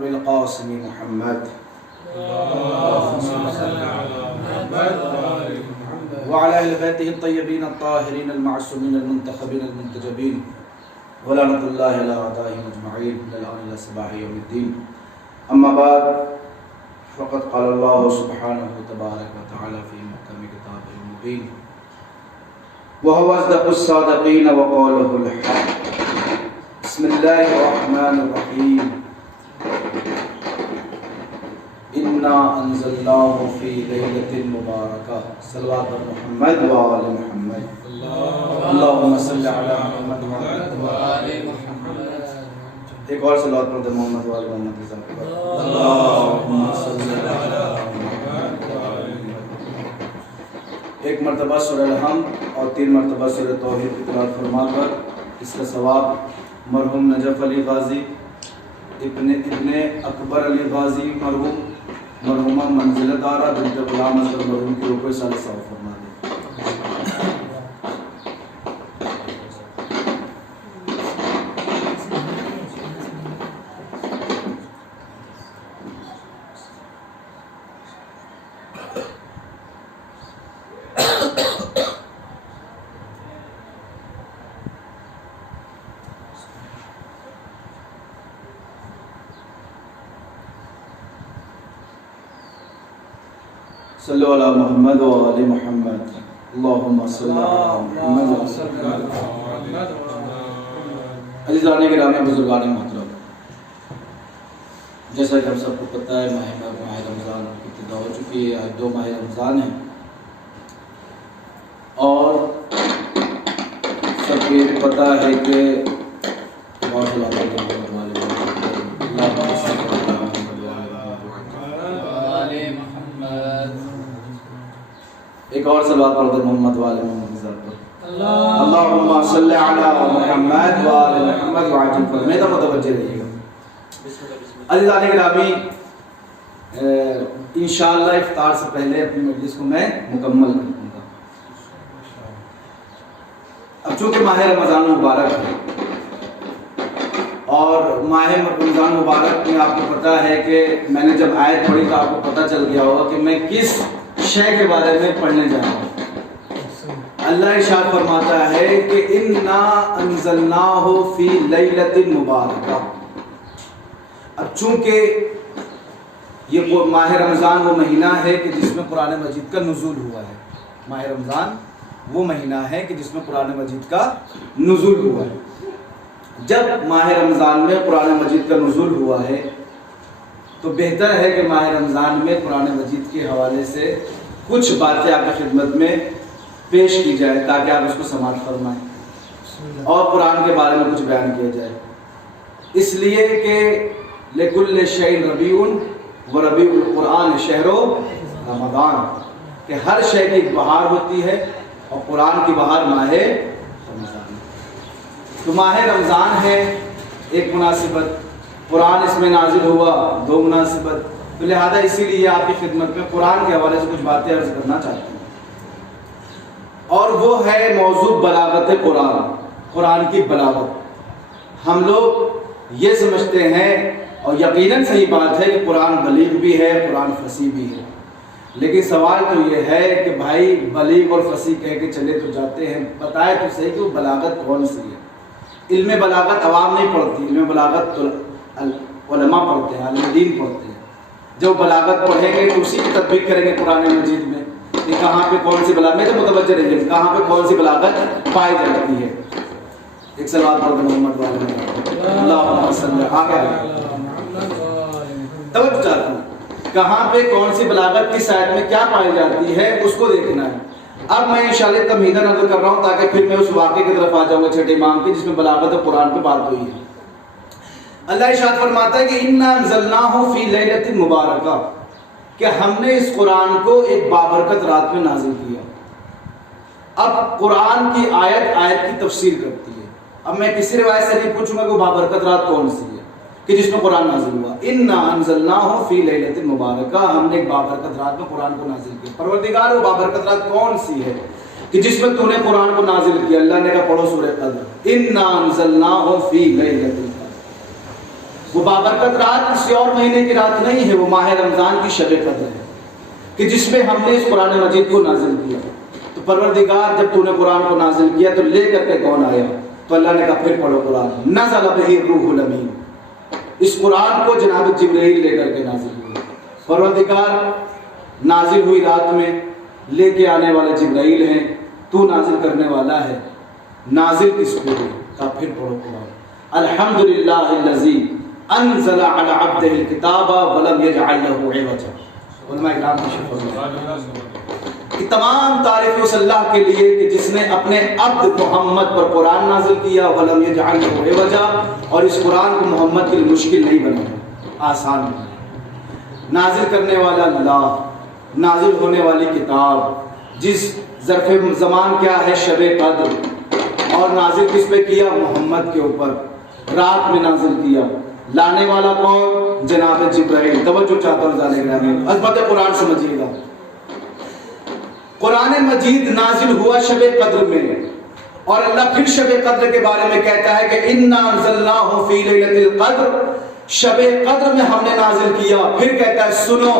بالقاسم محمد وعلى أهل بيته الطيبين الطاهرين المعصومين المنتخبين المنتجبين ولعنة الله على أعدائهم أجمعين إلى الآن إلى صباح يوم الدين. أما بعد فقد قال الله سبحانه تبارك وتعالى في محكم كتابه المبين وهو أصدق الصادقين وقوله الحق. بسم الله الرحمن الرحيم. إنا أنزلناه في ليلة مباركة. صلوات محمد وآل محمد. اللهم صل على محمد وآل محمد. ایک اور صلوات پڑھتے محمد وآل محمد. اللهم صل على محمد وآل محمد. ایک مرتبہ سورہ الحمد اور 3 مرتبہ سورہ توحید کی تلاوت فرما کر اس کا ثواب مرحوم نجف علی غازی ابن اکبر علی غازی مرحومہ منزل دارہ بنت غلام اصغر مرحوم کے اوپر سال ثواب فرما دے. صلو علی محمد و آل محمد. اللہم صلی علی محمد و آل محمد. عزیزان گرامی بزرگان محترم، جیسا کہ ہم سب کو پتہ ہے ماہ رمضان کی ابتدا ہو چکی ہے. آج 2 ماہ رمضان ہیں اور سب کو یہ بھی پتہ ہے کہ ایک اور صلوات پڑھ دیں محمد والے محمد پر. اللہم صلی علی محمد والے محمد وعجل پر. میں تو متوجہ رہیے گا. عزیزان گرامی، انشاءاللہ افطار سے پہلے اپنی مجلس کو میں مکمل کر دوں گا. اب چونکہ ماہ رمضان مبارک ہے اور ماہ رمضان مبارک میں آپ کو پتہ ہے کہ میں نے جب آیت پڑھی تو آپ کو پتہ چل گیا ہوگا کہ میں کس شے کے بارے میں پڑھنے جا رہا ہوں. اللہ ارشاد فرماتا ہے کہ انا انزلناہ فی لیلۃ مبارکہ. اب چونکہ یہ ماہ رمضان وہ مہینہ ہے کہ جس میں قرآن مجید کا نزول ہوا ہے. ماہ رمضان وہ مہینہ ہے کہ جس میں قرآن مجید کا نزول ہوا ہے. جب ماہ رمضان میں قرآن مجید کا نزول ہوا ہے تو بہتر ہے کہ ماہ رمضان میں قرآن مجید کے حوالے سے کچھ باتیں آپ کی خدمت میں پیش کی جائے تاکہ آپ اس کو سماعت فرمائیں اور قرآن کے بارے میں کچھ بیان کیا جائے. اس لیے کہ لکل شیء ربیع و ربیع القرآن شہر رمضان، کہ ہر شے کی بہار ہوتی ہے اور قرآن کی بہار ماہ رمضان. تو ماہ رمضان ہے ایک مناسبت، قرآن اس میں نازل ہوا 2 مناسبت، تو لہذا اسی لیے آپ کی خدمت میں قرآن کے حوالے سے کچھ باتیں عرض کرنا چاہتا ہوں. اور وہ ہے موضوع بلاغت قرآن، قرآن کی بلاغت. ہم لوگ یہ سمجھتے ہیں اور یقیناً صحیح بات ہے کہ قرآن بلیغ بھی ہے، قرآن فصیح بھی ہے، لیکن سوال تو یہ ہے کہ بھائی بلیغ اور فصیح کہہ کے چلے تو جاتے ہیں، بتائے تو صحیح کہ وہ بلاغت کون سی ہے. علم بلاغت عوام نہیں پڑھتی، علم بلاغت تو علماء پڑھتے ہیں، عالم دین پڑھتے ہیں. جب بلاغت پڑھیں گے تو اسی کی تطبیق کریں گے قرآن مجید میں کہ کہاں پہ کون سی بلاغت، میں تو متوجہ رہیے کہاں پہ کون سی بلاغت پائی جاتی ہے. ایک صلوات پڑھ دیں محمد والے اللہم صلی علی توجہ چاہتا ہوں کہاں پہ کون سی بلاغت کس آیت میں کیا پائی جاتی ہے اس کو دیکھنا ہے. اب میں انشاءاللہ تمہیداً نظر کر رہا ہوں تاکہ پھر میں اس واقعے کی طرف آ جاؤں گا چھٹے امام کی جس میں بلاغت قرآن پہ بات ہوئی ہے. اللہ ارشاد فرماتا ہے کہ انا انزلناہ فی لیلۃ مبارکہ، کہ ہم نے اس قرآن کو ایک بابرکت رات میں نازل کیا. اب قرآن کی آیت کی تفسیر کرتی ہے. اب میں کسی روایت سے نہیں پوچھوں گا کہ وہ بابرکت رات کون سی ہے کہ جس میں قرآن نازل ہوا. انا انزلناہ فی لیلۃ مبارکہ، ہم نے ایک بابرکت رات میں قرآن کو نازل کیا. پروردگار وہ بابرکت رات کون سی ہے کہ جس میں تو نے قرآن کو نازل کیا؟ اللہ نے کہا پڑھو سورہ قدر. انا انزلناہ فی لیلۃ القدر. وہ بابرکت رات کسی اور مہینے کی رات نہیں ہے، وہ ماہ رمضان کی شب قدر ہے کہ جس میں ہم نے اس قرآن مجید کو نازل کیا۔ تو پروردگار جب تو نے قرآن کو نازل کیا تو لے کر کے کون آیا؟ تو اللہ نے کہا پھر پڑھو قرآن، نزل بہ الروح الامین، اس قرآن کو جناب جبرائیل لے کر کے نازل ہوئی۔ پروردگار نازل ہوئی رات میں لے کے آنے والا جبرائیل ہے، تو نازل کرنے والا ہے، نازل کس پہ ہے؟ کہا پھر پڑھو قرآن۔ الحمدللہ الذی انزل علی عبدہ الکتاب ولم یجعل لہ عوجا۔ علماء اکرام کی شکر کہ تمام تعریف اس اللہ کے لیے کہ جس نے اپنے عبد محمد پر قرآن نازل کیا، ولم یجعل لہ عوجا، اور اس قرآن کو محمد کے لیے مشکل نہیں بنایا، آسان بنایا۔ نازل کرنے والا اللہ، نازل ہونے والی کتاب، جس ظرف زمان کیا ہے؟ شب قدر، اور نازل کس پہ کیا؟ محمد کے اوپر، رات میں نازل کیا۔ لانے والا کون؟ جناب جبرائیل۔ توجہ چاہتا ہوں ذالک گرامی، عظمت قرآن سمجھیے گا۔ قرآن مجید نازل ہوا شب قدر میں، اور اللہ پھر شب قدر کے بارے میں کہتا ہے کہ انا انزلناہ فی لیلۃ القدر، شب قدر میں ہم نے نازل کیا۔ پھر کہتا ہے سنو،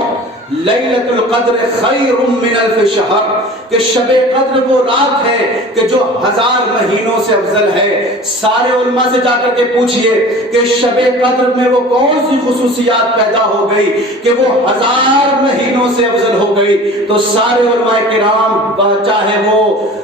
لیلۃ القدر خیر من الف شہر، کہ شب قدر وہ رات ہے کہ جو 1000 مہینوں سے افضل ہے۔ سارے علماء سے جا کر کے پوچھئے کہ شب قدر میں وہ کون سی خصوصیات پیدا ہو گئی کہ وہ 1000 مہینوں سے افضل ہو گئی؟ تو سارے علماء کرام، چاہے وہ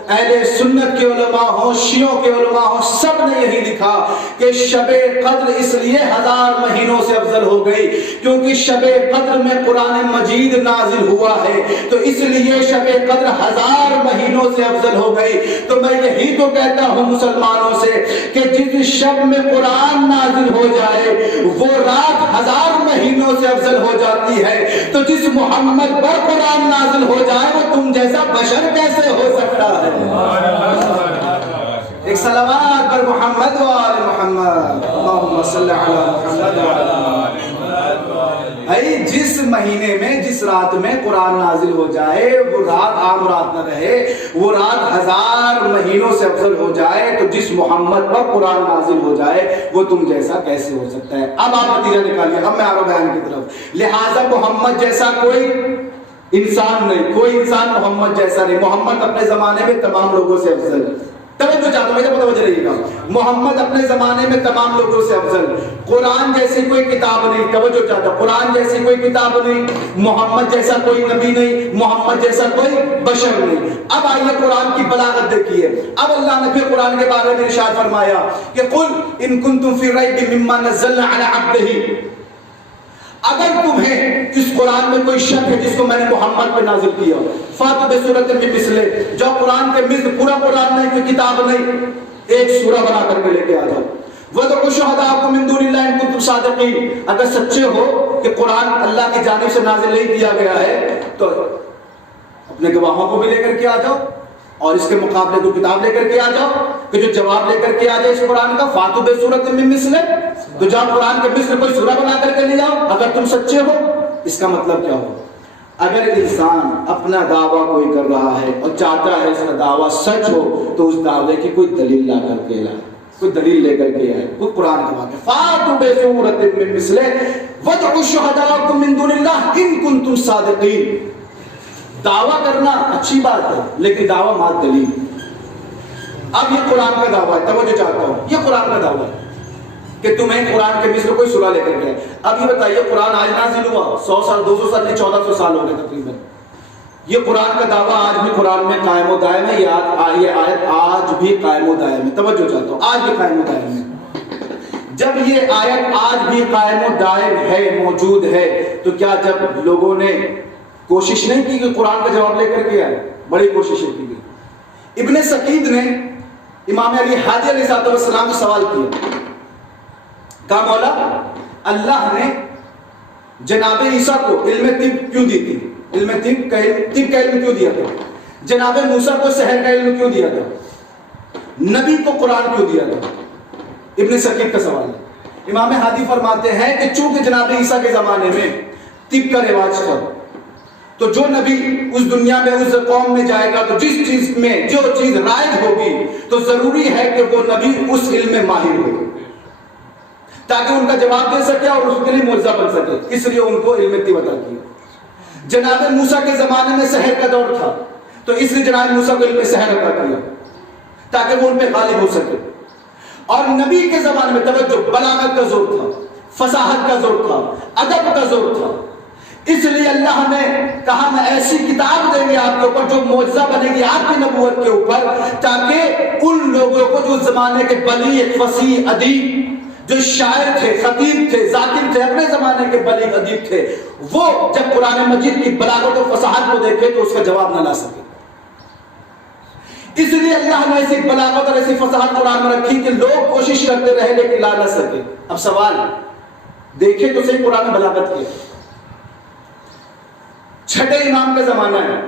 اہل سنت کے علماء ہوں، شیعوں کے علماء ہوں، سب نے یہی لکھا کہ شب قدر اس لیے 1000 مہینوں سے افضل ہو گئی کیونکہ شب قدر میں قرآن مجید نازل ہوا ہے، تو اس لیے شب قدر 1000 مہینوں سے افضل ہو گئی۔ تو میں یہی تو کہتا ہوں مسلمانوں سے کہ جس شب میں قرآن نازل ہو جائے وہ رات 1000 مہینوں سے افضل ہو جاتی ہے، تو جس محمد پر قرآن نازل ہو جائے وہ تم جیسا بشر کیسے ہو سکتا ہے؟ ایک صلوات پر محمد و آل محمد، اللہم صلی علی محمد و آل محمد۔ بھائی جس مہینے میں، جس رات میں قرآن نازل ہو جائے وہ رات عام رات نہ رہے، وہ رات 1000 مہینوں سے افضل ہو جائے، تو جس محمد پر قرآن نازل ہو جائے وہ تم جیسا کیسے ہو سکتا ہے؟ اب آپ نتیجہ نکالیے، اب میں آ رہا ہوں بیان کی طرف۔ لہٰذا محمد جیسا کوئی انسان نہیں، کوئی انسان محمد جیسا نہیں۔ محمد اپنے زمانے میں تمام لوگوں سے افضل، توجہ چاہتا ہوں، میرے کو توجہ رہیے گا، محمد اپنے زمانے میں تمام لوگوں سے افضل۔ قرآن جیسی کوئی کتاب نہیں، توجہ چاہتا ہوں، قرآن جیسی کوئی کتاب نہیں، محمد جیسا کوئی نبی نہیں، محمد جیسا کوئی بشر نہیں۔ اب آئیے قرآن کی بلاغت دیکھیے۔ اب اللہ نے پھر قرآن کے بارے میں ارشاد فرمایا کہ قل ان کنتم فی ریب مما نزلنا علی عبدہ، اگر تمہیں اس قرآن میں کوئی شک ہے جس کو میں نے محمد پہ نازل کیا، فاتو بسورۃ من مثلہ، جو قرآن کے مثل، پورا قرآن نہیں، کوئی کتاب نہیں، ایک سورہ بنا کر کے لے کے آ جاؤ۔ وَادْعُوا شُهَدَاءَكُم مِّن دُونِ اللَّهِ إِن كُنتُمْ صَادِقِينَ، اگر سچے ہو کہ قرآن اللہ کی جانب سے نازل نہیں کیا گیا ہے تو اپنے گواہوں کو بھی لے کر کے آ جاؤ، اور اس کے مقابلے کو کتاب لے کر کے آ جاؤ کہ جو جواب لے کر کے آ جائے اس قرآن کا۔ فاتو بسورۃ من مثلہ، تو جب قرآن کے مثل کوئی سورہ بنا کر کے لے آؤ اگر تم سچے ہو۔ اس کا مطلب کیا ہو؟ اگر انسان اپنا دعویٰ کوئی کر رہا ہے اور چاہتا ہے اس کا دعویٰ سچ ہو تو اس دعوے کی کوئی دلیل لا کر کے لائے، کوئی دلیل لے کر کے آئے، کوئی قرآن کا واقعہ۔ فاتو بسورۃ من مثلہ وادعوا شہداءکم من دون اللہ ان کنتم صادقین۔ دعویٰ کرنا اچھی بات ہے لیکن دعویٰ مات دلیل۔ اب یہ قرآن کا دعویٰ ہے، توجہ چاہتا ہوں، یہ قرآن کا دعویٰ ہے کہ تمہیں قرآن کے مثل کوئی سورہ لے کر گئے۔ اب یہ بتائیے قرآن آج نازل ہوا 100 سال 200 سال نہیں 1400 سال ہو گئے تقریباً۔ یہ قرآن کا دعویٰ آج بھی قرآن میں قائم و دائم ہے، یہ آیت آج بھی قائم و دائم ہے، توجہ چاہتا ہوں، آج بھی قائم و دائم ہے۔ جب یہ آیت آج بھی قائم و دائم ہے، موجود ہے، تو کیا جب لوگوں نے کوشش نہیں کی کہ قرآن کا جواب لے کر کے آئے؟ بڑی کوششیں کی گئی۔ ابن سقید نے امام علی ہادی علیہ السلام کو سوال کیا، کہا مولا اللہ نے جناب عیسیٰ کو علم طب کیوں دی تھی؟ علم طب کا علم کیوں دیا تھا؟ جناب موسیٰ کو سحر کا علم کیوں دیا تھا؟ نبی کو قرآن کیوں دیا تھا؟ ابن سقید کا سوال ہے۔ امام ہادی فرماتے ہیں کہ چونکہ جناب عیسیٰ کے زمانے میں طب کا رواج تھا، تو جو نبی اس دنیا میں اس قوم میں جائے گا تو جس چیز میں جو چیز رائج ہوگی تو ضروری ہے کہ وہ نبی اس علم میں ماہر ہو۔ تاکہ ان کا جواب دے سکے اور اس کے لیے معجزہ بن سکے، اس لیے ان کو علم اتباع عطا کیا۔ جناب موسیٰ کے زمانے میں سحر کا دور تھا، تو اس لیے جناب موسیٰ کو علم سحر عطا کیا تاکہ وہ ان پہ غالب ہو سکے۔ اور نبی کے زمانے میں توجہ، بلاغت کا زور تھا، فصاحت کا زور تھا، ادب کا زور تھا، اس لیے اللہ نے کہا میں ایسی کتاب دیں گے آپ کے اوپر جو معجزہ بنے گی آپ کی نبوت کے اوپر، تاکہ ان لوگوں کو جو زمانے کے بلیغ، فصیح، ادیب، جو شاعر تھے، خطیب تھے، ذاکر تھے، اپنے زمانے کے بلیغ ادیب تھے، وہ جب قرآن مجید کی بلاغت و فصاحت کو دیکھے تو اس کا جواب نہ لا سکے۔ اس لیے اللہ نے ایسی بلاغت اور ایسی فصاحت قرآن میں رکھی کہ لوگ کوشش کرتے رہے لیکن لا نہ سکے۔ اب سوال دیکھیں تو صحیح قرآن میں بلاغت کی، چھٹے امام کا زمانہ ہے،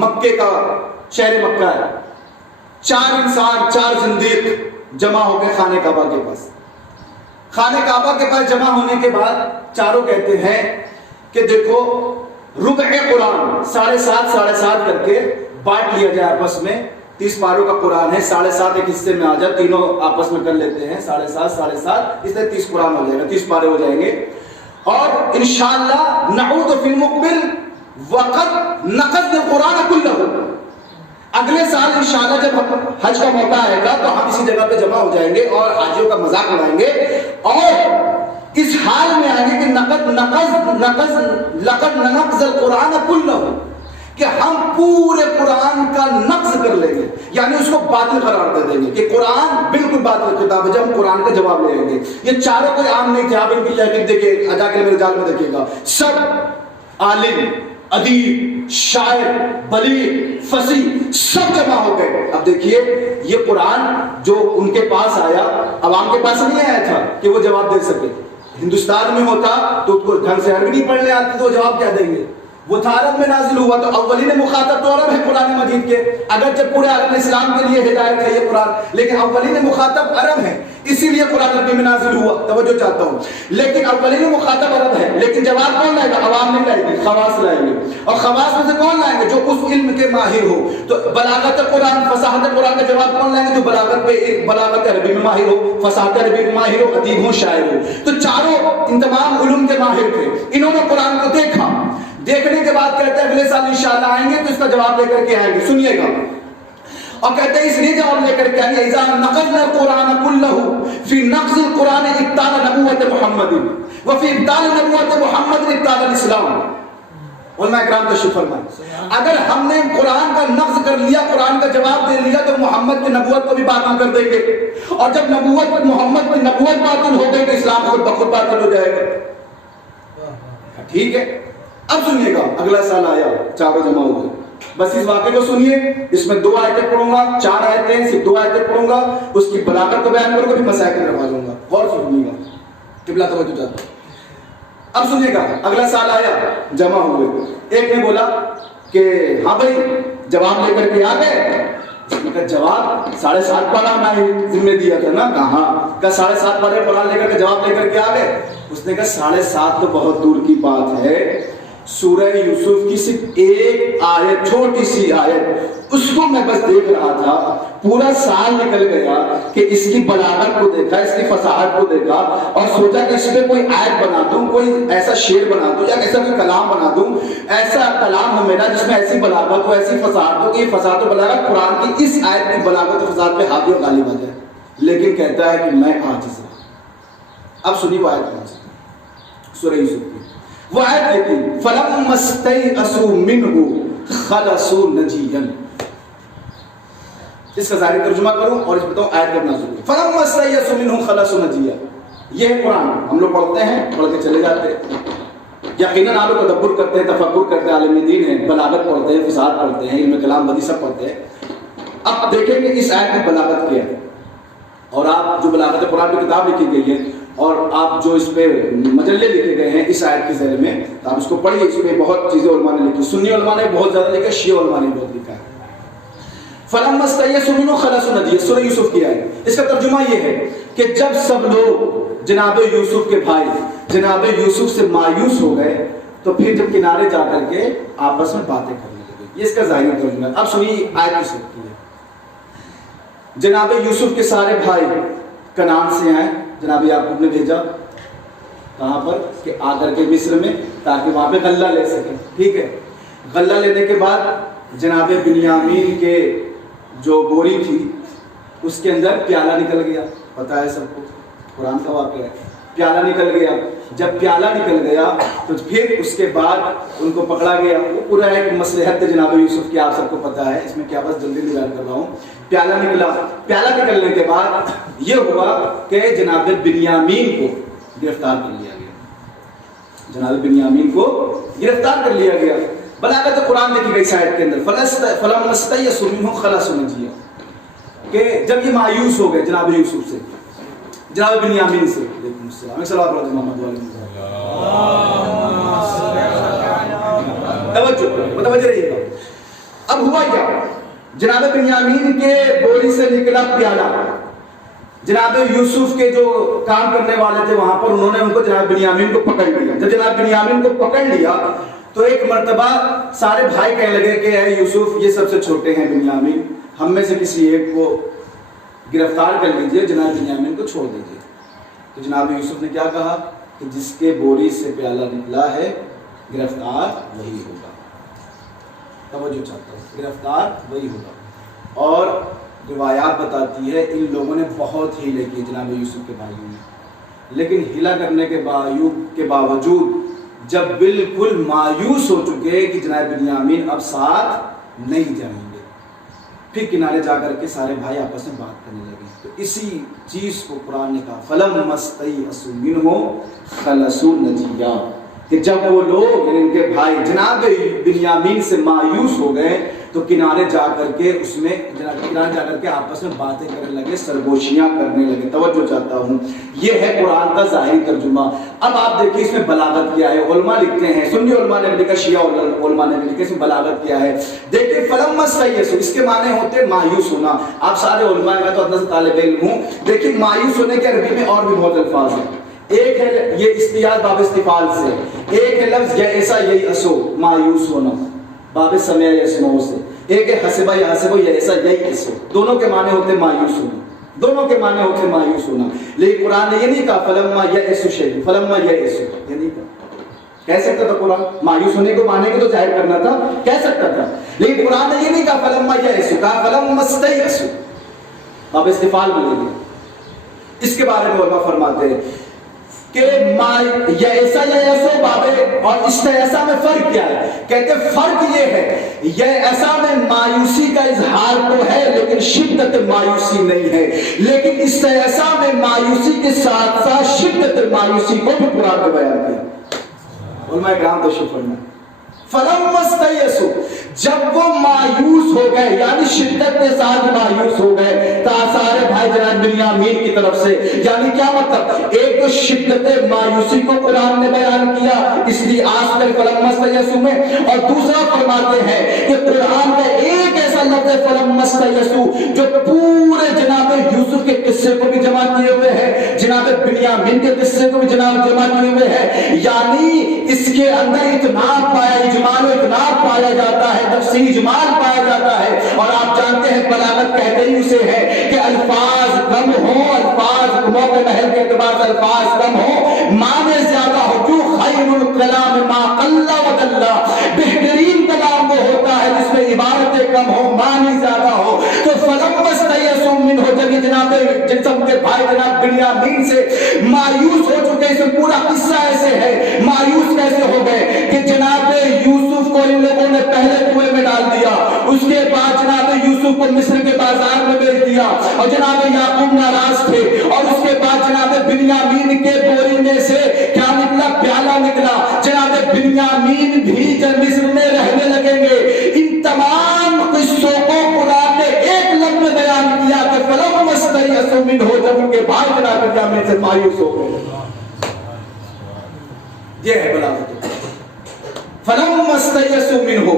مکے کا، شہر مکہ ہے، 4 انسان، 4 زندیق جمع ہو گئے خانہ کعبہ کے پاس۔ خانہ کعبہ کے پاس جمع ہونے کے بعد چاروں کہتے ہیں کہ دیکھو ربع قرآن 7.5 کر کے بانٹ لیا جائے آپس میں، 30 پاروں کا قرآن ہے، 7.5 ایک حصے میں آ جائے، تینوں آپس میں کر لیتے ہیں 7.5 اس طرح 30 قرآن ہو جائے گا، 30 پارے ہو جائیں گے، اور انشاءاللہ نعود فی المقبل وقت نقض القرآن کلہ، اگلے سال انشاءاللہ جب حج کا موقع آئے گا تو ہم اسی جگہ پہ جمع ہو جائیں گے اور حاجیوں کا مذاق اڑائیں گے اور اس حال میں آئیں گے کہ لقد ننقض القرآن کلہ، کہ ہم پورے قرآن کا نقض کر لیں گے، یعنی اس کو باطل قرار دے دیں گے کہ قرآن بالکل باطل کتاب ہے، جب ہم قرآن کا جواب لے لیں گے۔ یہ چاروں کوئی عام نہیں تھے، آپ ان کی تحقیق دیکھیں، اجا کے میرے جال میں دیکھیے گا، سب عالم، ادیب، شاعر، بلیغ، فصیح سب جمع ہو گئے۔ اب دیکھیے یہ قرآن جو ان کے پاس آیا، عوام کے پاس نہیں آیا تھا کہ وہ جواب دے سکے۔ ہندوستان میں ہوتا تو اس کو ڈھنگ سے عربی نہیں پڑھنے آتی تو وہ جواب کیا دیں گے؟ وہ تھا عرب میں نازل ہوا، تو اولین مخاطب تو عرب ہے قرآن مجید کے، اگرچہ پورے عالم اسلام کے لیے ہدایت ہے یہ قرآن، لیکن اولین مخاطب عرب ہے، اسی لیے قرآن عربی میں نازل ہوا، توجہ چاہتا ہوں۔ لیکن اولین مخاطب عرب ہے، لیکن جواب کون لائے گا؟ عوام نہیں لائے گی، خواص لائیں گے، اور خواص میں سے کون لائیں گے؟ جو اس علم کے ماہر ہو۔ تو بلاغت قرآن، فصاحت قرآن کا جواب کون لائیں گے؟ جو بلاغت عربی میں ماہر ہو، فصاحت عربی میں ماہر ہو، ادیب ہو، شاعر ہو۔ تو چاروں ان تمام علوم کے ماہر تھے، انہوں نے قرآن کو دیکھا، دیکھنے کے بعد کہتے ہیں اگلے سال انشاءاللہ آئیں گے تو اس کا جواب لے کر کے آئیں گے، سنیے گا، اور کہتے ہیں اس لیے جواب لے کر کے آئیں گے اذا نقضنا القرآن کلہ فی نقض القرآن ابطال نبوت محمد وفی ابطال نبوت محمد ابطال الاسلام۔ علماء اکرام تشریف فرمائیں، اگر ہم نے قرآن کا نقض کر لیا، قرآن کا جواب دے لیا، تو محمد کی نبوت کو بھی باطل کر دیں گے، اور جب نبوت محمد کی نبوت باطل ہو گئی تو اسلام خود بخود باطل ہو جائے گا۔ ٹھیک ہے، اب سنیے گا، اگلا سال آیا، چاروں جمع ہو گئے، بس اس واقعے کو سنیے، اس میں 2 آیتیں پڑھوں گا، 4 آیتیں، صرف 2 آیتیں پڑھوں گا، اس کی بلاغت کو بیان کروں گا، پھر مسائل کروا لوں گا، غور سے سنیے گا، قبلہ توجہ چاہتا ہوں۔ اب سنیے گا، اگلا سال آیا، جمع ہوئے، ایک نے بولا کہ ہاں بھائی جواب لے کر کے آ گئے، اس نے کہا جواب 7.5 پارہ میں ذمہ دیا تھا نا، کہا 7.5 پارے قرآن لے کر کے جواب لے کر کے آ گئے۔ اس نے کہا 7.5 تو بہت دور کی بات ہے، سورہ یوسف کی صرف ایک آیت، چھوٹی سی آیت، اس کو میں بس دیکھ رہا تھا، پورا سال نکل گیا کہ اس کی بلاغت کو دیکھا، اس کی فصاحت کو دیکھا، اور سوچا کہ اس پہ کوئی آیت بنا دوں، کوئی ایسا شعر بنا دوں، یا ایسا کوئی کلام بنا دوں، ایسا کلام ہو میرا جس میں ایسی بلاغت ہو، ایسی فصاحت ہو کہ یہ فصاحت و بلاغت قرآن کی اس آیت کی بلاغت و فصاحت پہ حاوی و غالب آ جائے، لیکن کہتا ہے کہ میں عاجز ہوں۔ اب سنی وہ آیت کون سی؟ سورہ یوسف کی وہ آیت دیکھیں، فَلَمَّا اسْتَيْأَسُوا مِنْهُ خَلَصُوا نَجِيًّا۔ اس کا ظاہری ترجمہ کروں اور اس بتاؤں آیت کرنا ضروری۔ فَلَمَّا اسْتَيْأَسُوا مِنْهُ خَلَصُوا نَجِيًّا، یہ ہے قرآن، ہم لوگ پڑھتے ہیں، پڑھ کے چلے جاتے ہیں، یقیناً آپ لوگ تدبر کرتے ہیں، تفکر کرتے ہیں، عالم دین ہیں، بلاغت پڑھتے ہیں، فصاحت پڑھتے ہیں، علم کلام بدیع سب پڑھتے ہیں۔ اب دیکھیں کہ اس آیت کی بلاغت کیا ہے، اور آپ جو بلاغت قرآن کی کتاب لکھی گئی ہے اور آپ جو اس پہ مجلے لکھے گئے ہیں اس آیت کے ذیل میں، آپ اس کو پڑھیے، اس پہ بہت چیزیں علماء نے لکھی، سنی علماء نے بہت زیادہ لکھا، شیعہ علماء نے بہت لکھا ہے۔ فَلَمَّا اسْتَيْأَسُوا مِنْهُ خَلَصُوا نَجِيًّا، سورہ یوسف کی آیت، اس کا ترجمہ یہ ہے کہ جب سب لوگ جناب یوسف کے بھائی جناب یوسف سے مایوس ہو گئے تو پھر جب کنارے جا کر کے آپس میں باتیں کرنے لگے، یہ اس کا ظاہری ترجمہ ہے۔ اب سنیے آیت کی سکتی ہے، جناب یوسف کے سارے بھائی کنعان سے آئے، جناب یعقوب نے بھیجا کہاں پر کہ آ کر کے مصر میں، تاکہ وہاں پہ غلہ لے سکیں. ٹھیک ہے، غلہ لینے کے بعد جناب بنیامین کے جو بوری تھی اس کے اندر پیالہ نکل گیا. پتہ ہے سب کو، قرآن کا واقعہ ہے. پیالہ نکل گیا. جب پیالہ نکل گیا تو پھر اس کے بعد ان کو پکڑا گیا. وہ پورا ایک مصلحت جناب یوسف کی آپ سب کو پتہ ہے، اس میں کیا بس جلدی بیان کر رہا ہوں. پیالہ نکلا. پیالہ نکلنے کے بعد یہ ہوا کہ جناب بنیامین کو گرفتار کر لیا گیا. جناب بنیامین کو گرفتار کر لیا گیا. بلاغت قرآن دیکھی گئی شاید کے اندر فلم مستیسوا منہ خلصوا نجیا، کہ جب یہ مایوس ہو گئے جناب یوسف سے، جناب بنیامین سے. علیکم السلام. صلوات اللہ محمد علیہ وسلم. توجہ رہیے گا. اب ہوا کیا؟ جناب بنیامین کے بوری سے نکلا پیالہ. جناب یوسف کے جو کام کرنے والے تھے وہاں پر، انہوں نے ان کو جناب بنیامین کو پکڑ لیا. جب جناب بنیامین کو پکڑ لیا تو ایک مرتبہ سارے بھائی کہنے لگے کہ اے یوسف، یہ سب سے چھوٹے ہیں بنیامین، ہم میں سے کسی ایک کو گرفتار کر لیجئے، جناب بنیامین کو چھوڑ دیجئے. تو جناب یوسف نے کیا کہا کہ جس کے بوری سے پیالہ نکلا ہے گرفتار وہی ہوگا. توجہ چاہتا ہوں، گرفتار وہی ہوگا. اور روایات بتاتی ہے ان لوگوں نے بہت ہیلے کیے جناب یوسف کے بھائیوں نے، لیکن ہیلا کرنے کے باوجود جب بالکل مایوس ہو چکے کہ جناب بنیامین اب ساتھ نہیں جائیں گے، پھر کنارے جا کر کے سارے بھائی آپس میں بات کرنے لگے. تو اسی چیز کو قرآن نے کہا فلما استيئسوا منه خلصوا نجيا، کہ جب وہ لوگ یعنی ان کے بھائی جناب بنیامین سے مایوس ہو گئے تو کنارے جا کر کے اس میں کنارے جا کر کے آپس میں باتیں کرنے لگے، سرگوشیاں کرنے لگے. توجہ چاہتا ہوں، یہ ہے قرآن کا ظاہری ترجمہ. اب آپ دیکھیے اس میں بلاغت کیا ہے. علماء لکھتے ہیں، سنی علماء نے بھی لکھا، شیعہ علماء نے بھی لکھا، اس میں بلاغت کیا ہے. دیکھیے فلما استيئسوا، اس کے معنی ہوتے مایوس ہونا. آپ سارے علماء، میں تو ادنا سے طالب علم ہوں. دیکھیے مایوس ہونے کے عربی میں اور بھی بہت الفاظ ہیں. ایک ہے یہ استیاز باب استفعال سے، ایک ہے لفظ یئسا یئسو مایوس ہونا باب سمع یسمعو سے، ایک ہے حسبہ یحسبو یئسا یئسو. دونوں کے معنی ہوتے مایوس ہونا، دونوں کے معنی ہوتے مایوس ہونا. لیکن قرآن نے یہ نہیں کہا فلما یئسوا شیء، فلما یئسوا، یہ نہیں کہا. کہہ سکتا تھا قرآن، مایوس ہونے کو معنی کو تو ظاہر کرنا تھا، کہہ سکتا تھا. لیکن قرآن نے یہ نہیں کہا فلما یئسوا، کہا فلما استيئسوا، باب استفعال میں لے لیا. اس کے بارے میں علماء فرماتے ہیں کہ یئسا یئسو بابے اور استیئسا میں فرق کیا ہے؟ کہتے فرق یہ ہے یئسا میں مایوسی کا اظہار تو ہے لیکن شدت مایوسی نہیں ہے، لیکن استیئسا میں مایوسی کے ساتھ ساتھ شدت مایوسی کو بھی قرآن میں بیان کیا. علماء کرام تشریف فرمائیں. فلما استيئسوا، جب وہ مایوس ہو گئے یعنی شدت کے ساتھ مایوس ہو گئے، تا سارے بھائی جناب بنیامین کی طرف سے. یعنی کیا مطلب؟ ایک تو شدت مایوسی کو قرآن نے بیان کیا اس لیے آج کل فلما استيئسوا میں، اور دوسرا فرماتے ہیں کہ قرآن میں ایک ایسا لفظ فلما استيئسوا جو پورے جناب یوسف کے قصے کو بھی جمع کیے ہوئے ہے، جناب بنیامین کے قصے کو بھی جناب جمع کیے ہوئے ہے. یعنی اس کے اندر اتناب پایا، اجمال و اتناب پایا جاتا ہے، تفصیل اجمال پایا جاتا ہے. اور آپ جانتے ہیں بلاغت کہتے ہی اسے ہے کہ الفاظ کم ہوں، الفاظ موقع محل کے اعتبار سے الفاظ کم ہوں، معنی زیادہ ہو. جو خیر الکلام ما قل و دل، بہترین کلام وہ ہوتا ہے جس میں عبارتیں کم ہو، معنی زیادہ ہو. تو فلما استيئسوا منہ، جب یہ جناب جسم کے بھائی جناب بنیامین سے مایوس ہو چکے. اس میں پورا قصہ ایسے ہے مایوس کیسے ہو گئے کہ جناب یوسف کو ان لوگوں نے پہلے کنویں میں ڈال دیا، اس کے بعد جناب یوسف کو مصر کے بازار میں بیچ دیا، اور جناب یعقوب ناراض تھے. اور اس کے بعد جناب بنیامین کے بوری میں سے کیا نکلا؟ پیالہ نکلا. جناب بنیامین بھی جب مصر میں رہنے لگیں گے. ان تمام قصوں کو قرآن نے ایک لفظ میں بیان کیا کہ فلما استيئسوا منہ، جب ان کے بھائی جناب بنیامین سے مایوس ہو گئے. یہ ہے بلاغت. فلما استيئسوا منہ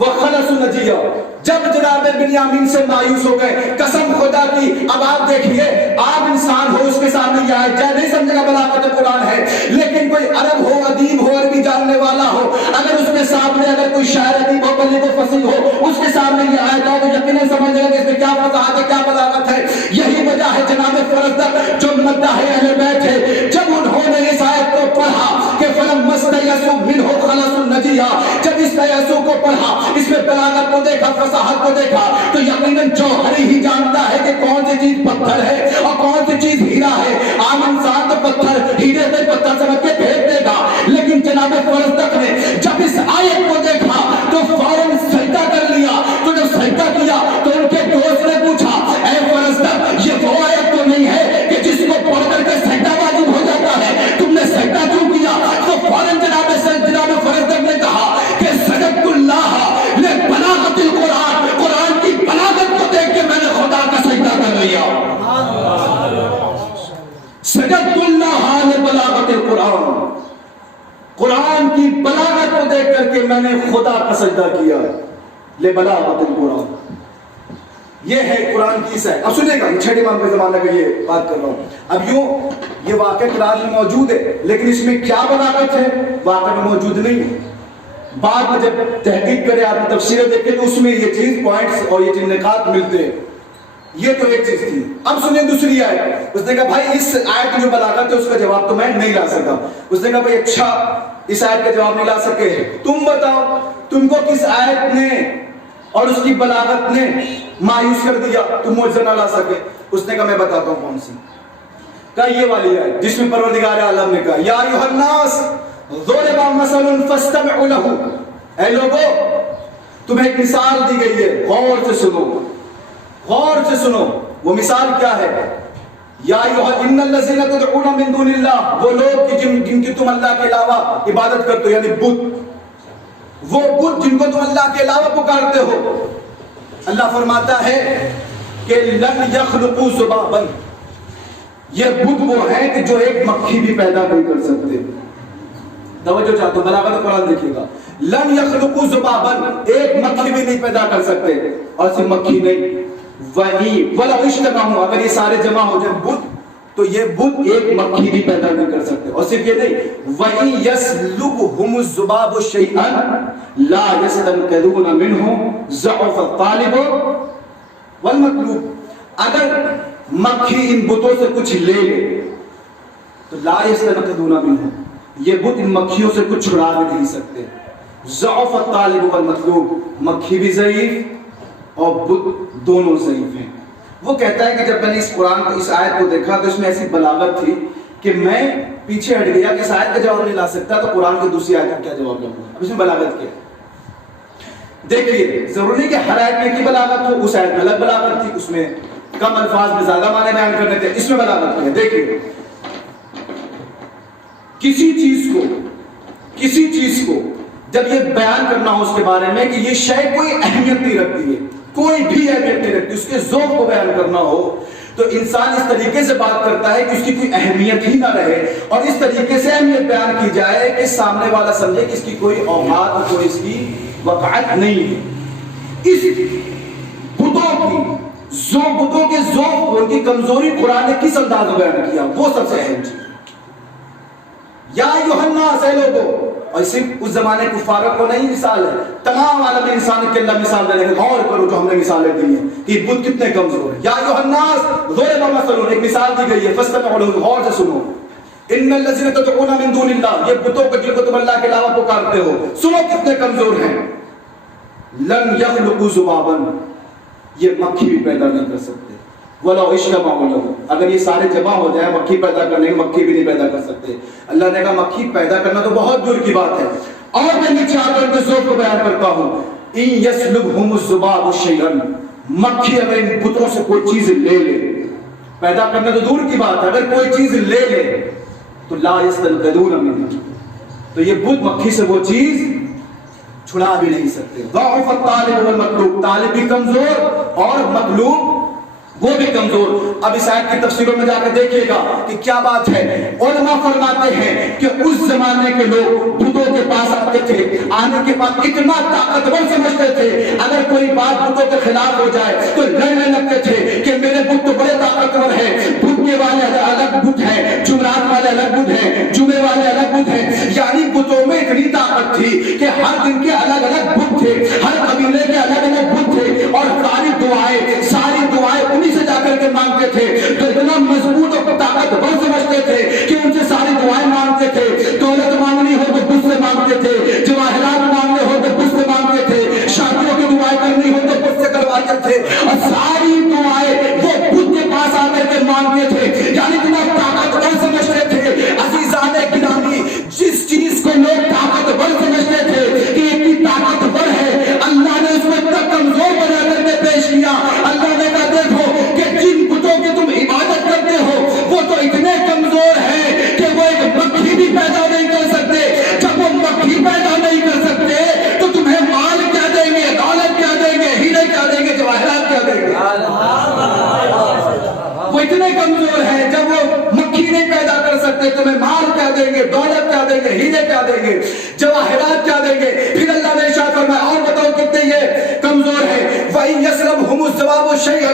وخلصوا نجيا، جب جناب بنیامین سے مایوس ہو گئے. قسم خدا کی. اب آپ دیکھیے آپ انسان ہو، اس کے سامنے یہ آیت جائے نہیں سمجھے گا بلاغت قرآن ہے، لیکن کوئی عرب ہو، ادیب ہو، عربی جاننے والا ہو، اگر اس کے سامنے اگر کوئی شاعر ادیب ہو، بلیغ و فصیح ہو، اس کے سامنے یہ آیت ہو تو یقیناً سمجھ لے گا کہ اس میں کیا فصاحت ہے، کیا بلاغت ہے. یہی وجہ ہے جناب فرزدق جو مداح استیأسوا منہ خلصوا النجیہ. جب استیأسوا کو پڑھا, اس میں بلاغت کو دیکھا, فصاحت کو دیکھا, تو یقیناً جوہری ہی جانتا ہے کہ کون سی چیز پتھر ہے اور کون سی چیز ہیرا ہے. عام انسان تو پتھر ہیرے سے پتھر سمجھ کے پھینک دے گا, لیکن جناب فرزدق نے جب اس آیت کو دیکھا تو فوراً سجدہ کر لیا. تو جب سجدہ کیا تو ان کے دوست نے پوچھا, اے فرزدق, یہ وہ آیت تو نہیں ہے کہ جس کو پڑھ کر کے سجدہ واجب ہو جاتا ہے, تم نے سجدہ کیوں کیا؟ تو فوراً جناب فرزدق نے کہا کہ سجدت اللہ لبلاغت القرآن, قرآن کی بلاغت کو دیکھ کے میں نے خدا کا سجدہ کر لیا. سجدت اللہ لبلاغت القرآن, قرآن کی بلاغت کو دیکھ کر کے میں نے خدا کا سجدہ کیا. لبلاغت القرآن, یہ ہے قرآن کی عیسائی. اب سنیے گا, چھٹے امام کے زمانے کا یہ بات کر رہا ہوں. اب یوں یہ واقعہ قرآن میں موجود ہے, لیکن اس میں کیا بلاغت ہے واقعہ میں موجود نہیں ہے. بعد میں جب تحقیق کرے, آپ تفسیریں دیکھیں تو اس میں یہ چیز پوائنٹس اور یہ چیز نکات ملتے ہیں. یہ تو ایک چیز تھی. اب سنیے دوسری آیت. اس نے کہا بھائی اس آیت کی جو بلاغت ہے اس کا جواب تو میں نہیں لا سکا. اس نے کہا بھائی اچھا, اس آیت کا جواب نہیں لا سکے, تم بتاؤ تم کو کس آیت نے اور اس کی بلاغت نے مایوس کر دیا, تم معجزہ نہ لا سکے. اس نے کہا میں بتاتا ہوں کون سی. کہا یہ والی ہے جس میں پروردگار عالم نے کہا یا ایھا الناس ضرب مثل فاستمعوا له. اے لوگو, تمہیں ایک مثال دی گئی ہے, غور سے سنو, غور سے سنو. وہ مثال کیا ہے؟ یا ایھا ان الذین تدعون من دون اللہ, وہ لوگ کہ جن کی تم اللہ کے علاوہ عبادت کرتے ہو, یعنی بت, وہ بت جن کو تم اللہ کے علاوہ پکارتے ہو. اللہ فرماتا ہے کہ لن یخلقوا ذبابا, یہ بت وہ ہیں کہ جو ایک مکھی بھی پیدا نہیں کر سکتے. توجہ چاہتا ہوں, بلاغت قرآن دیکھیے گا. لن یخلقوا ذبابا, ایک مکھی بھی نہیں پیدا کر سکتے. اور صرف مکھی نہیں, وَلَوْ اجْتَمَعُوا, اگر یہ سارے جمع ہو جائیں بت, تو یہ بت ایک مکھی بھی پیدا نہیں کر سکتے. اور صرف یہ نہیں, وَإِن يَسْلُبْهُمُ الذُّبَابُ شَيْئًا لَا يَسْتَنْقِذُونَ مِنْهُ ضَعْفَ الطَّالِبُ وَالْمَطْلُوبُ. اگر مکھی ان بتوں سے کچھ لے لے تو لا يَسْتَنْقِذُونَ مِنْهُ, یہ بت ان مکھیوں سے کچھ چھڑا بھی نہیں سکتے. ضعف الطالب والمطلوب, مکھی بھی ضعیف اور بت دونوں ضعیف ہیں. وہ کہتا ہے کہ جب میں نے اس قرآن کو, اس آیت کو دیکھا تو اس میں ایسی بلاغت تھی کہ میں پیچھے ہٹ گیا کہ اس آیت کا جواب نہیں لا سکتا تو قرآن کی دوسری آیت کا کیا جواب لاؤں گا. اب اس میں بلاغت کیا ہے دیکھیے. ضروری نہیں کہ ہر آیت میں کی بلاغت ہو, اس آیت میں الگ بلاغت تھی, اس میں کم الفاظ میں زیادہ معنی بیان کرنے تھے, اس میں بلاغت کیا ہے. دیکھیے, کسی چیز کو جب یہ بیان کرنا ہو اس کے بارے میں کہ یہ شے کوئی اہمیت نہیں رکھتی ہے, کوئی بھی اہمیت نہیں رکھتی, اس کے ذوق کو بیان کرنا ہو تو انسان اس طریقے سے بات کرتا ہے کہ اس کی کوئی اہمیت ہی نہ رہے, اور اس طریقے سے اہمیت بیان کی جائے کہ سامنے والا سمجھے کہ اس کی کوئی اوقات اور کوئی اس کی وقعت نہیں ہے. اس بتوں کے ذوق, ان کی کمزوری قرآن نے کس انداز میں بیان کیا, وہ سب سے اہم چیز. یا ایھا الناس, اے لوگو, اور صرف اس زمانے کفاروں کو نہیں مثال ہے, تمام عالم انسان کے اللہ مثال دینے. غور کرو جو ہم نے مثالیں دی ہیں کہ بت کتنے کمزور ہیں. یا ایھا الناس ضرب مثل, ایک مثال دی گئی ہے, فاستمعوا له, غور سے سنو. ان الذین تدعون من دون اللہ, یہ بتوں کو جن کو تم اللہ کے علاوہ پکارتے ہو, سنو کتنے کمزور ہیں. لن یخلقوا ذبابا, یہ مکھی بھی پیدا نہیں کر سکتے. وَلَوْ اجْتَمَعُوا لَهُ, اگر یہ سارے جمع ہو جائیں مکھی پیدا کرنے, مکھی بھی نہیں پیدا کر سکتے. اللہ نے کہا مکھی پیدا کرنا تو بہت دور کی بات ہے. اور میں نیچے آ کر کے ذوق کو بیان کرتا ہوں. إِن يَسْلُبْهُمُ الذُّبَابُ شَيْئًا, مکھی اگر ان بتوں سے کوئی چیز لے لے, پیدا کرنا تو دور کی بات ہے, اگر کوئی چیز لے لے تو لا يَسْتَنْقِذُونَ مِنْهُ, تو یہ بت مکھی سے وہ چیز چھڑا بھی نہیں سکتے. ضعف الطالب والمطلوب, طالب بھی کمزور اور مطلوب وہ بھی کمزور. اب اس آیت کی تفسیروں میں جا کے دیکھیے گا کہ کیا بات ہے. علماء فرماتے ہیں کہ اس زمانے کے لوگ بتوں کے پاس آتے تھے, آنے کے بعد اتنا طاقتور سمجھتے تھے, اگر کوئی بات بتوں کے خلاف ہو جائے تو لڑنے لگتے تھے کہ میرے بت تو بڑے طاقتور ہیں, بت کے والے الگ بت ہیں, جمعرات والے الگ بت ہیں, جمعے والے الگ بت ہیں. یعنی بتوں میں اتنی طاقت تھی کہ ہر دن کے الگ الگ بت تھے, ہر قبیلے کے الگ الگ بت تھے, اور ساری دعائیں انہی سے جا کر کے مانگتے تھے. تو اتنا مضبوط اور طاقتور سمجھتے تھے کہ ان سے ساری دعائیں مانگتے تھے. دولت مانگنی ہو تو بت سے دیں گے, دولت کیا دیں گے, ہیرے کیا دیں گے, جواہرات کیا دیں گے. پھر اللہ نے ارشاد فرمایا اور بتاؤ کتنے یہ کمزور ہے. وَإِن يَسْلَبْهُمُ الذُّبَابُ شَيْئًا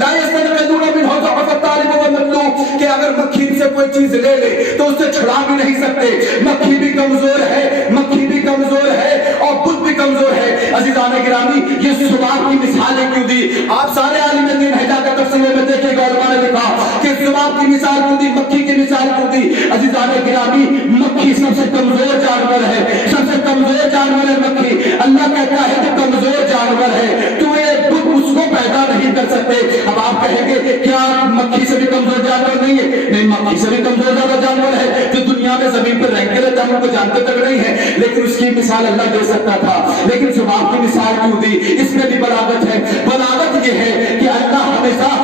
لَا يَسْتَنقِذُونَ مِنْهُ ضَعْفَ الطَّالِبِ وَالْمَطْلُوبِ, کہ اگر مکھی سے کوئی چیز لے لے تو اس سے چھڑا بھی نہیں سکتے. مکھی بھی کمزور ہے, مکھی بھی کمزور ہے اور بت بھی کمزور ہے. عزیزان گرامی, یہ ذباب کی مثالیں کیوں دی؟ آپ سارے عالم دین ہے جا کر تفسیر میں دیکھیں گے, علماء نے لکھا کہ ذباب کی مثال کیوں دی, مکھی کی مثال کیوں دی. عزیزان گرامی, مکھی سب سے کمزور جانور ہے, سب سے کمزور جانور ہے مکھی. اللہ کہتا ہے کہ کمزور جانور ہے, تو یہ بت اس کو پیدا نہیں کر سکتے. اب آپ کہیں گے کیا مکھی سے بھی کمزور جانور نہیں ہے؟ نہیں, مکھی سے بھی کمزور جانور ہے جو دنیا میں زمین پر رہتے رہتا ہے, ان کو جانتے تک نہیں ہے, لیکن اس کی مثال اللہ دے سکتا تھا. لیکن ذباب کی مثال کیوں دی؟ اس میں بھی بلاغت ہے. بلاغت یہ ہے کہ اللہ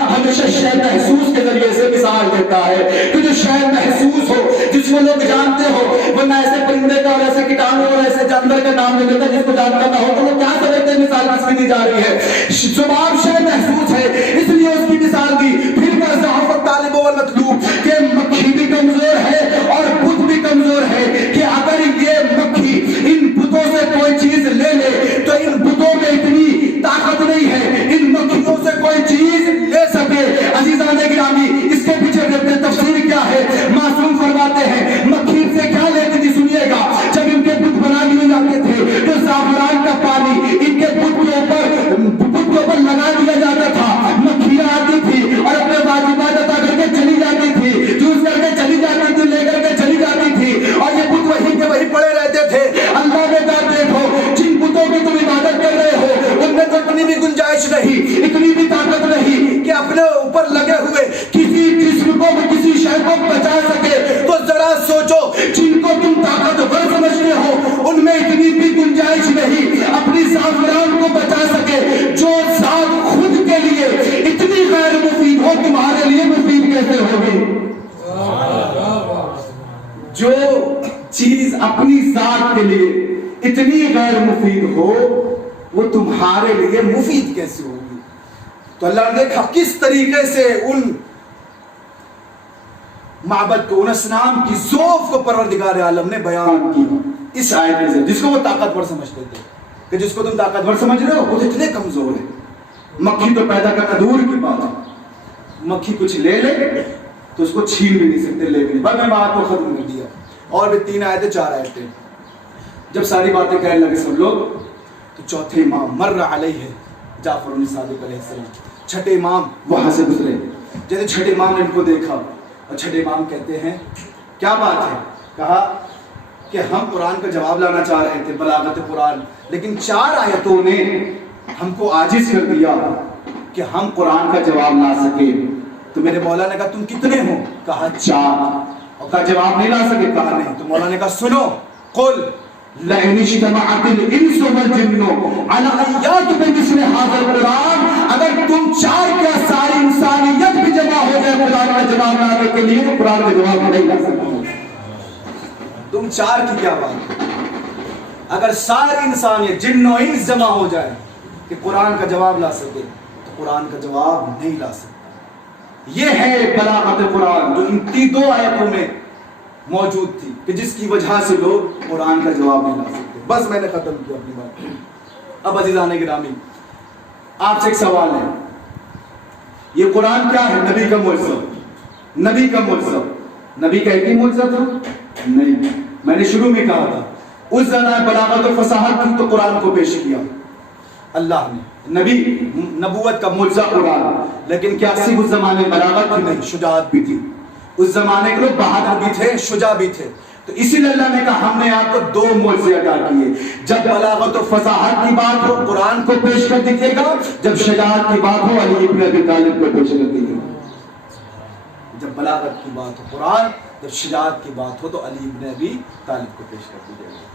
ہمیشہ شے محسوس کے ذریعے سے مثال دیتا ہے کہ جو شے محسوس ہو, جس کو لوگ جانتے ہو. ورنہ ایسے پرندے کا اور ایسے کیٹانو اور ایسے جانور کا نام لے لیتا جس کو جانتا نہ ہو, تو وہ کیا سمجھتے ہیں مثال کس کی دی جا رہی ہے؟ ذباب شے محسوس ہے, اس لیے اس کی مثال دی. پھر ضعف الطالب والمطلوب, کہ مکھی بھی کمزور ہے اور بت بھی کمزور ہے, کہ اگر یہ مکھی ان بتوں سے کوئی چیز لے لے تو ان بتوں میں اتنی طاقت نہیں ہے ان مکھیوں سے کوئی چیز لے سکے. عزیزان گرامی, اس کے پیچھے تفسیر کیا ہے؟ معصوم فرماتے ہیں مکھی سے کیا لیتی تھی, سنیے گا. جب ان کے بت بنا لیے جاتے تھے تو زعفران کا پانی ان کے بت کے اوپر لگا دیا جاتا تھا. مکھیاں آتی تھی اور اپنے واجبات ادا کر کے چلی جاتی تھی, چوز کر کے چلی جاتی تھی, لے کر کے چلی جاتی تھی, اور یہ بت وہیں کے وہیں پڑے رہتے تھے. اللہ نے کہا دیکھو جن بتوں کی تم عبادت کر رہے ہو ان میں تو اتنی بھی گنجائش نہیں, اتنی بھی طاقت نہیں کہ اپنے اوپر لگے ہوئے کسی جسم کو کسی شے کو بچا سکے. تو ذرا سوچو, جن کو تم طاقتور سمجھتے ہو ان میں اتنی بھی گنجائش نہیں اپنی زعفران کو بچا سکے. جو ذات خود کے لیے اتنی غیر مفید ہو, تمہارے لیے مفید کیسے ہوگی؟ جو چیز اپنی ذات کے لیے اتنی غیر مفید ہو وہ تمہارے لیے مفید کیسے ہوگی؟ تو اللہ نے دیکھا کس طریقے سے ان معبد کو, ان اصنام کی ذوف کو پروردگار عالم نے بیان کی اس آیت سے, جس کو وہ طاقتور سمجھتے تھے کہ جس کو تم طاقتور سمجھ رہے ہو وہ اتنے کمزور ہے. مکھی تو پیدا کرنا دور کی بات ہے, مکھی کچھ لے لے تو اس کو چھین بھی نہیں سکتے, لے بھی نہیں. بس میں بات کو ختم کر دیا. اور بھی 3 آیتیں 4 آیتیں. جب ساری باتیں کہنے لگے سب لوگ تو چوتھے امام مر علیہ جعفر صادق علیہ السلام, چھٹے امام وہاں سے گزرے. جیسے چھٹے امام نے ان کو دیکھا اور چھٹے امام کہتے ہیں کیا بات ہے؟ کہا کہ ہم قرآن کا جواب لانا چاہ رہے تھے, بلاغت قرآن, لیکن 4 آیتوں نے ہم کو عاجز کر دیا کہ ہم قرآن کا جواب لا سکے. تو میرے مولا نے کہا تم کتنے ہو؟ کہا 4. اور کہا جواب نہیں لا سکے؟ کہا نہیں. تو مولا نے کہا سنو, قل لئن اجتمعت الانس والجن على ان یاتوا بمثل هذا القرآن, اگر تم 4 کیا ساری انسانیت بھی جمع ہو جائے قرآن کا جواب لانے کے لیے, قرآن کا جواب نہیں لا سکتے. تم 4 کی کیا بات ہے؟ اگر ساری انسانیت جن و انس جمع ہو جائے کہ قرآن کا جواب لا سکے تو قرآن کا جواب نہیں لا سکتا. یہ ہے بلاغت قرآن جو ان 2 آیتوں میں موجود تھی کہ جس کی وجہ سے لوگ قرآن کا جواب نہیں لا سکتے. بس میں نے ختم کیا اپنی بات. اب عزیزان گرامی, آپ سے ایک سوال ہے, یہ قرآن کیا ہے؟ نبی کا معجزہ. نبی کا معجزہ, نبی کا ایک ہی معجزہ تھا نہیں. میں نے شروع میں کہا تھا اس زمانے بلاغت و فصاحت کی تو قرآن کو پیش کیا اللہ نے, نبی نبوت کا معجزہ قرآن, لیکن کیا صرف اس زمانے بلاغت تھی؟ نہیں, شجاعت بھی تھی. اس زمانے کے لوگ بہادر بھی تھے, شجاع بھی تھے. تو اسی لیے اللہ نے کہا ہم نے آپ کو 2 معجزے عطا کیے. جب بلاغت و فصاحت کی بات ہو قرآن کو پیش کر دیجیے گا, جب شجاعت کی بات ہو علی ابن ابی طالب کو پیش کر دیجیے گا. جب بلاغت کی بات ہو قرآن, جب شجاعت کی بات ہو تو علی ابن ابی طالب کو پیش کر دیجیے گا.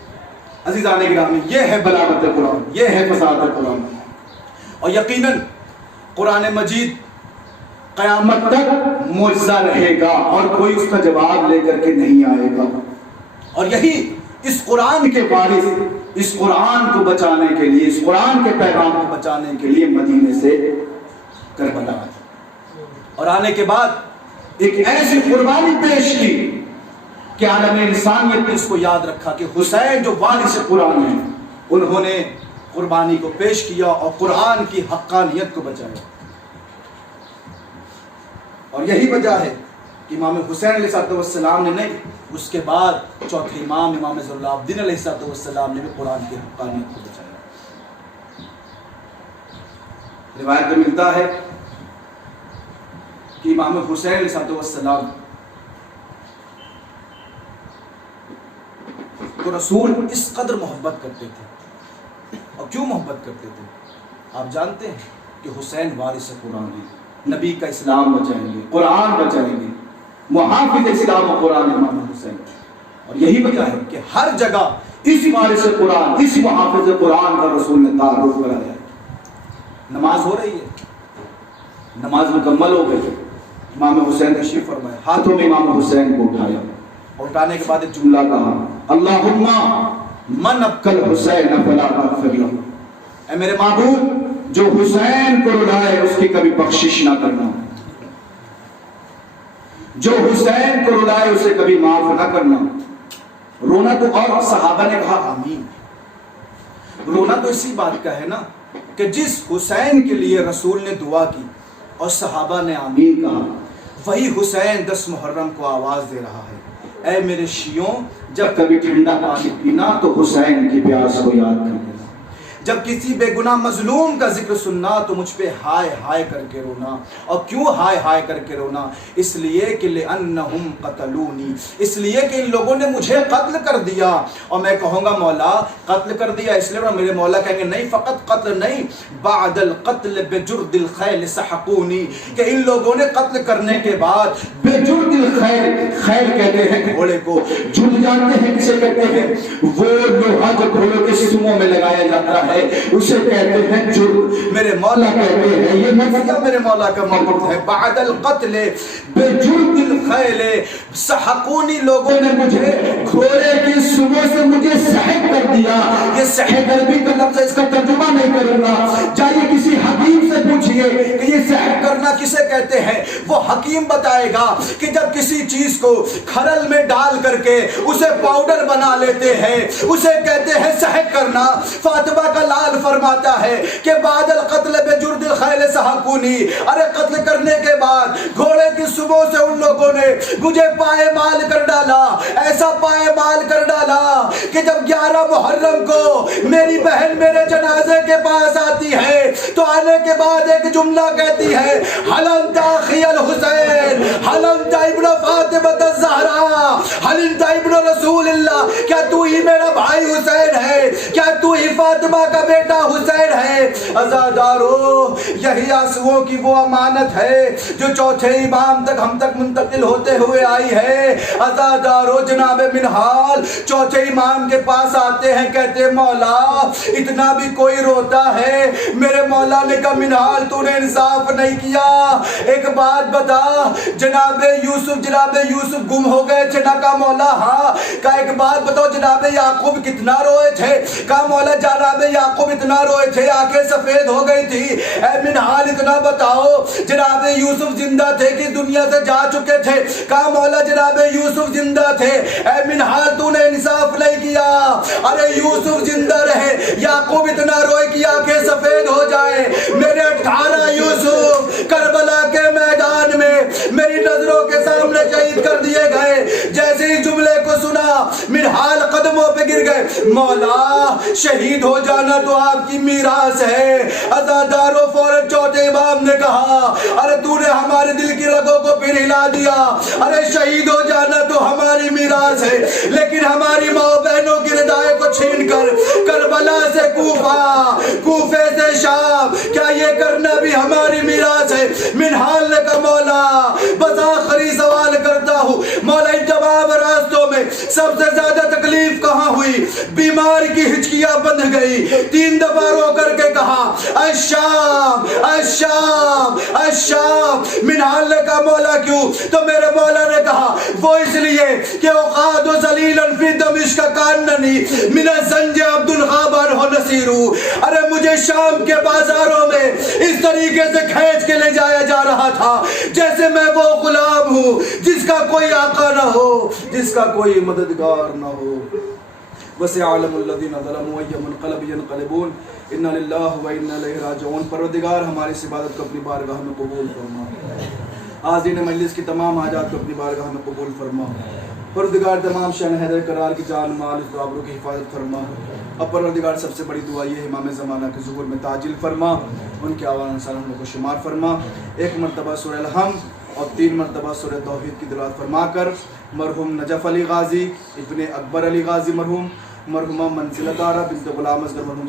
عزیزان گرامی, یہ ہے بلاغت قرآن, یہ ہے فصاحت قرآن. اور یقیناً قرآن مجید قیامت تک معجزہ رہے گا اور کوئی اس کا جواب لے کر کے نہیں آئے گا. اور یہی اس قرآن کے وارث اس قرآن کو بچانے کے لیے, اس قرآن کے پیغام کو بچانے کے لیے مدینے سے کربلا آئے اور آنے کے بعد ایک ایسی قربانی پیش کی کہ عالم انسانیت نے اس کو یاد رکھا کہ حسین جو وارث قرآن ہیں انہوں نے قربانی کو پیش کیا اور قرآن کی حقانیت کو بچایا. اور یہی وجہ ہے کہ امام حسین علیہ السلام نے نہیں، اس کے بعد چوتھے امام ضیاء العابدین علیہ السلام نے بھی قرآن کی حقانیت کو بچایا. روایت میں ملتا ہے کہ امام حسین علیہ السلام تو رسول اس قدر محبت کرتے تھے. اور کیوں محبت کرتے تھے؟ آپ جانتے ہیں کہ حسین وارث قرآن ہے، نبی کا اسلام بچائیں گے، قرآن بچائیں گے، محافظ اسلام و قرآن امام حسین. اور یہی وجہ ہے کہ ہر جگہ اس وارث قرآن، اس محافظ قرآن کا رسول نے تعارف کرایا ہے. نماز ہو رہی ہے، نماز مکمل ہو گئی، امام حسین تشریف فرمائے، ہاتھوں میں امام حسین کو اٹھایا اور اٹھانے کے بعد ایک جملہ کہا، اللہم من ابکل حسین فلا تغفر لہ. اے میرے معبود جو حسین کو رلائے اس کی کبھی بخشش نہ کرنا، جو حسین کو رلائے اسے کبھی معاف نہ کرنا. رونا تو، اور صحابہ نے کہا آمین. رونا تو اسی بات کا ہے نا کہ جس حسین کے لیے رسول نے دعا کی اور صحابہ نے آمین کہا، وہی حسین 10 محرم کو آواز دے رہا ہے، اے میرے شیعوں جب کبھی ٹھنڈا پانی پینا تو حسین کی پیاس کو یاد کر دینا، جب کسی بے گناہ مظلوم کا ذکر سننا تو مجھ پہ ہائے ہائے کر کے رونا. اور کیوں ہائے ہائے کر کے رونا؟ اس لیے کہ لأنہم قتلونی، اس لیے کہ ان لوگوں نے مجھے قتل کر دیا. اور میں کہوں گا مولا قتل کر دیا اس لیے، اور میرے مولا کہیں گے نہیں، فقط قتل نہیں، بعد القتل بجرد الخیل سحقونی، کہ ان لوگوں نے قتل کرنے کے بعد بجرد الخیل، خیل کہتے ہیں گھوڑے کو، جرد جانتے ہیں کسے کہتے ہیں؟ وہ لوہا جو گھوڑوں کے سموں میں لگایا جاتا ہے اسے کہتے ہیں جرد. میرے مولا کہتے ہیں یہ مفیا میرے مولا کا موقف ہے، بعد القتل بجرد الخیل سحقونی، لوگوں نے مجھے گھوڑے کی سموں سے مجھے سحق کر دیا. یہ سحق عربی کا لفظ ہے، اس کا ترجمہ نہیں کروں گا، جائیے کسی حکیم سے پوچھئے کہ یہ سحق کرنا کسے کہتے ہیں. وہ حکیم بتائے گا کہ جب کسی چیز کو کھرل میں ڈال کر کے اسے پاؤڈر بنا لیتے ہیں اسے کہتے ہیں سحق کرنا. فاطمہ کا لال فرماتا ہے کہ بعد القتل بجرد الخیل سحقونی، ارے قتل کرنے کے بعد گھوڑے کی سموں سے ان لوگوں نے مجھے پائے مال کر ڈالا، ایسا پائے مال کر ڈالا کہ جب 11 محرم کو میری بہن میرے جنازے کے پاس آتی ہے تو آنے کے بعد ایک جملہ کہتی ہے، حل انت اخی الحسین، حل انت ابن فاطمہ الزہرا، حل انت ابن رسول اللہ، کیا تو ہی میرا بھائی حسین ہے، کیا تو ہی فاطمہ کا بیٹا حسین ہے. عزادارو یہی آنسوؤں کی وہ امانت ہے جو چوتھے امام تک ہم تک منتقل ہوتے ہوئے آئی ہے. عزادارو جناب منہال چوتھے امام کے پاس آتے ہیں، کہتے مولا اتنا بھی کوئی روتا ہے؟ میرے مولا نے کہا منہال تو نے انصاف نہیں کیا، ایک بات بتا، جناب یوسف گم ہو گئے تھے نا؟ کہا مولا ہاں. کہا ایک بات بتاؤ جناب یعقوب کتنا روئے تھے؟ کہا مولا جناب یعقوب اتنا روئے تھے آنکھیں سفید ہو گئی تھی. اے منہال اتنا بتاؤ جناب یوسف زندہ تھے کہ دنیا سے جا چکے تھے؟ کہا مولا جناب یوسف زندہ تھے. اے منہال تو نے انصاف نہیں کیا، ارے یوسف زندہ رہے، یعقوب اتنا روئے کہ آنکھیں سفید ہو جائے. میرے 18 یوسف کربلا کے میدان میں میری نظروں کے سامنے شہید کر دیے گئے. جیسے ہی جملے کو سنا منہال قدموں پہ گر گئے، مولا شہید ہو جانا تو آپ کی میراث ہے. عزادارو فوراً چوتھے امام نے کہا، ارے تو نے ہمارے دل کی رگوں کو پھر ہلا دیا، ارے شہید ہو جانا تو ہماری میراث ہے، لیکن ہماری ماں بہنوں کی ردائیں کو چھین کر کربلا سے کوفہ، کوفے سے شام، کیا یہ کرنا بھی ہماری میراث ہے؟ منہال نے کہا مولا بس آخری سوال کرتا ہوں، مولا ان تمام راستوں میں سب سے زیادہ تکلیف کہاں ہوئی؟ بیمار کی ہچکیاں بندھ گئی، 3 دفعہ رو کر کے کہا الشام الشام الشام. منہال نے کہا مولا کیوں؟ تو میرے مولا نے کہا وہ اس لیے کہ اقعد ذلیلا فی دمشق کاننی من الزنج عبد الغابر و نصیرو. ارے مجھے شام کے بازاروں میں اس طریقے سے کھینچ کے لے جایا جا رہا تھا جیسے میں وہ غلام ہوں جس کا کوئی آقا نہ ہو, جس کا کوئی مددگار نہ ہو. وَسَيَعْلَمُ الَّذِينَ ظَلَمُوا أَيَّ مُنْقَلَبٍ يَنْقَلِبُونَ إِنَّ لِلَّهِ وَإِنَّا إِلَيْهِ رَاجِعُونَ. پروردگار ہماری اس عبادت کو اپنی بارگاہ میں قبول فرما. حاضرین مجلس کی تمام حاجات کو اپنی بارگاہ میں قبول فرما. پروردگار تمام شان حیدر کرار کی جان مال و آبرو کی حفاظت فرما. اب پروردگار سب سے بڑی دعا یہ ہے امام زمانہ کے ظہور میں تعجیل فرما, ان کے آوان انسان ہم لوگ کو شمار فرما. 1 مرتبہ سورہ الحمد اور 3 مرتبہ سورہ توحید کی تلاوت فرما کر مرحوم نجف علی غازی ابن اکبر علی غازی مرحوم, مرحومہ منزلہ دارہ بنت غلام اصغر مرحوم